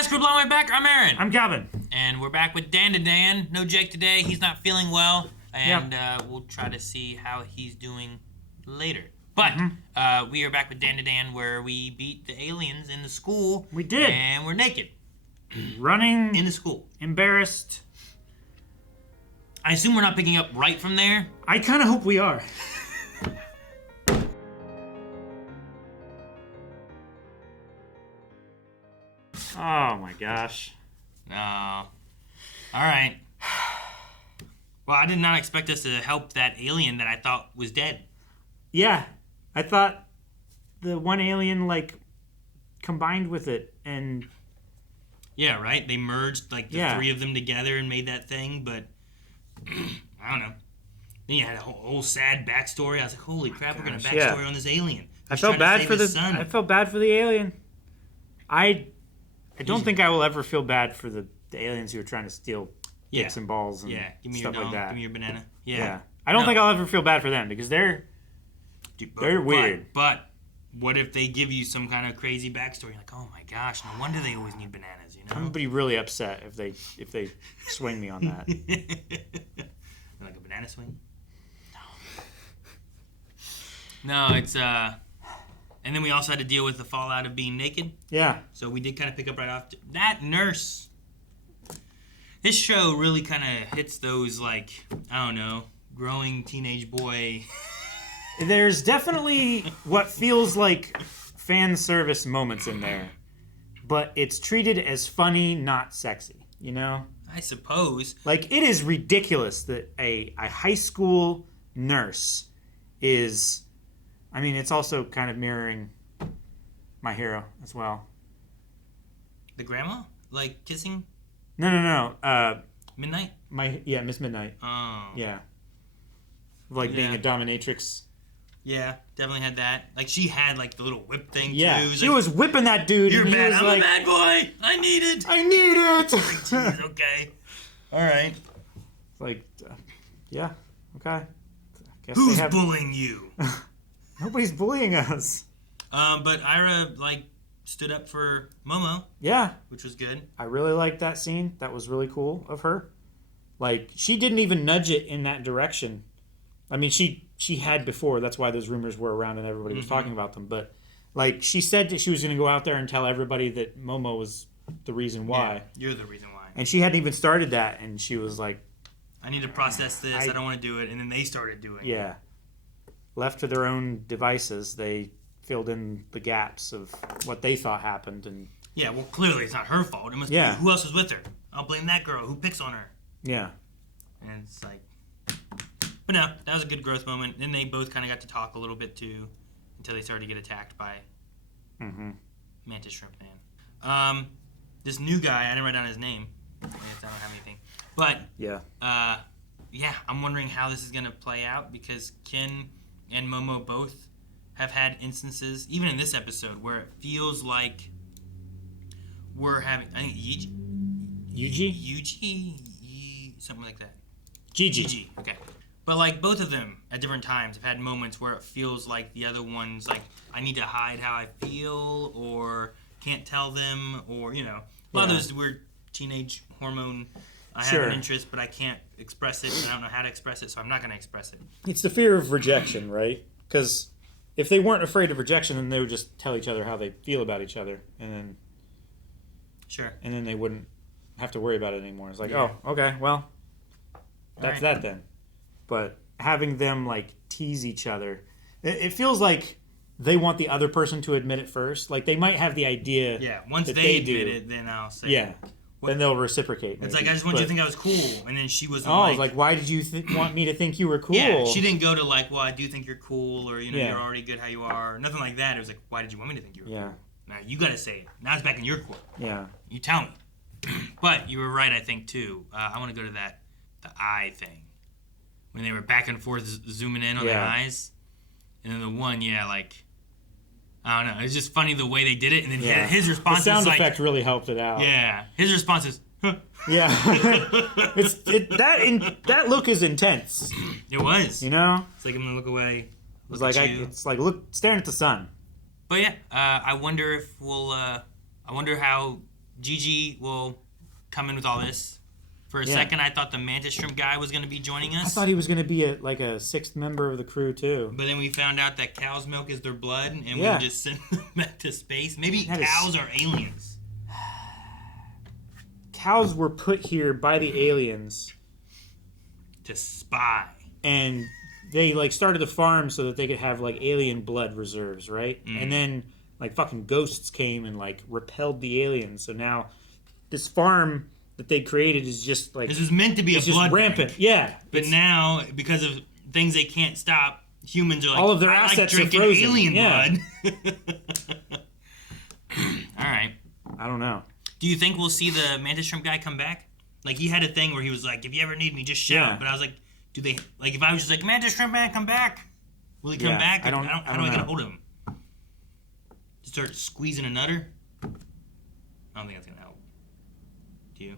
guys, Crew Blowing Back. I'm Aaron. I'm Calvin. And we're back with Dandadan. No Jake today. He's not feeling well. And we'll try to see how he's doing later. But we are back with Dandadan where we beat the aliens in the school. We did. And we're naked. Running. In the school. Embarrassed. I assume we're not picking up right from there. I kind of hope we are. Oh my gosh. No. All right. Well, I did not expect us to help that alien that I thought was dead. Yeah. I thought the one alien, combined with it and... Yeah, right? They merged, the three of them together and made that thing, but... I don't know. Then you had a whole sad backstory. I was like, holy crap, we're going to backstory on this alien. I felt bad for the alien. I don't think I will ever feel bad for the aliens who are trying to steal dicks and balls and stuff like that. Give me your banana. Yeah. I don't think I'll ever feel bad for them because they're weird. But what if they give you some kind of crazy backstory? Like, oh my gosh, no wonder they always need bananas, you know? I'm gonna be really upset if they swing me on that. Like a banana swing? No, it's and then we also had to deal with the fallout of being naked. Yeah. So we did kind of pick up right off. That nurse. This show really kind of hits those, I don't know, growing teenage boy. There's definitely what feels like fan service moments in there. But it's treated as funny, not sexy, you know? I suppose. It is ridiculous that a high school nurse is... I mean, it's also kind of mirroring My Hero as well. The grandma? Kissing? No. Midnight? Miss Midnight. Oh. Yeah. Being a dominatrix. Yeah, definitely had that. She had, the little whip thing, yeah. too. She was whipping that dude. You're and bad. Was I'm a bad boy. I need it. Geez, okay. All right. Yeah, okay. Guess Who's bullying you? Nobody's bullying us. But Ira, stood up for Momo. Yeah. Which was good. I really liked that scene. That was really cool of her. She didn't even nudge it in that direction. I mean, she had before. That's why those rumors were around and everybody was talking about them. But, she said that she was going to go out there and tell everybody that Momo was the reason why. Yeah, you're the reason why. And she hadn't even started that, and she was like... I need to process this. I don't want to do it. And then they started doing it. Yeah. Left to their own devices, they filled in the gaps of what they thought happened. And yeah, well, clearly it's not her fault. It must be who else was with her. I'll blame that girl who picks on her. Yeah. And it's but no, that was a good growth moment. Then they both kind of got to talk a little bit too, until they started to get attacked by Mantis Shrimp Man. This new guy, I didn't write down his name. I don't have anything. But I'm wondering how this is gonna play out because Ken and Momo both have had instances, even in this episode, where it feels like we're having, I think, Yuji? Something like that. Gigi. Okay. But, both of them, at different times, have had moments where it feels like the other one's, I need to hide how I feel, or can't tell them, or, a lot of those weird teenage hormone, I have an interest, but I can't express it, and I don't know how to express it, so I'm not going to express it. It's the fear of rejection, right? Because if they weren't afraid of rejection, then they would just tell each other how they feel about each other, and then... Sure. And then they wouldn't have to worry about it anymore. It's oh, okay, well, that's that then. But having them, tease each other, it feels like they want the other person to admit it first. They might have the idea. Yeah, once they admit it, then I'll say. Yeah. Then they'll reciprocate. Maybe. It's I just want you to think I was cool. And then she was why did you want me to think you were cool? Yeah, she didn't go to well, I do think you're cool, or, you're already good how you are. Nothing like that. It was why did you want me to think you were cool? Now, you got to say it. Now it's back in your court. Yeah. You tell me. But you were right, I think, too. I want to go to the eye thing. When they were back and forth zooming in on their eyes. And then the one, I don't know. It's just funny the way they did it. And then his response the sound effect really helped it out. Yeah. His response is, huh. Yeah. That look is intense. It was. You know? It's I'm going to look away. It's staring at the sun. But yeah, I wonder if I wonder how Gigi will come in with all this. For a second, I thought the mantis shrimp guy was going to be joining us. I thought he was going to be a sixth member of the crew, too. But then we found out that cow's milk is their blood, and we just send them back to space. Maybe cows are aliens. Cows were put here by the aliens. To spy. And they, like, started a farm so that they could have, like, alien blood reserves, right? And then, like, fucking ghosts came and, like, repelled the aliens. So now this farm that they created is just like... This is meant to be a blood rampant. Bank. Yeah. But now, because of things they can't stop, humans are like, all of their assets like drinking are frozen. Alien blood. All right. I don't know. Do you think we'll see the mantis shrimp guy come back? Like, he had a thing where he was like, if you ever need me, just shout. Yeah. But I was like, do they... Like, if I was just like, mantis shrimp man, come back. Will he come back? How do I get a hold of him? Just start squeezing a nutter? I don't think that's going to help. Do you?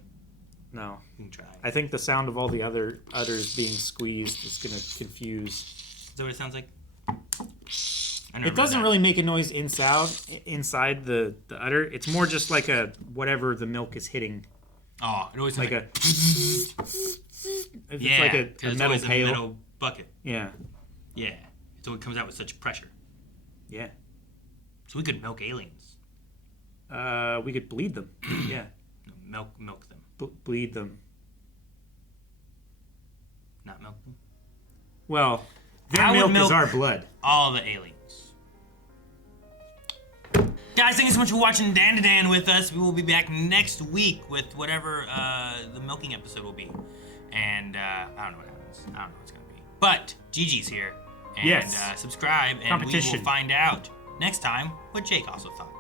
No. You can try. I think the sound of all the other udders being squeezed is going to confuse. Is that what it sounds like? It doesn't really make a noise inside the udder. It's more just like a whatever the milk is hitting. Oh, it always sounds like it's like a metal pail. A metal bucket. Yeah. Yeah. So it comes out with such pressure. Yeah. So we could milk aliens. We could bleed them. Yeah. No, milk them. Bleed them. Not milk them? Well, their milk is our blood. All the aliens. Guys, thank you so much for watching Dandadan with us. We will be back next week with whatever the milking episode will be. And I don't know what happens. I don't know what it's going to be. But Gigi's here. And subscribe, and we will find out next time what Jake also thought.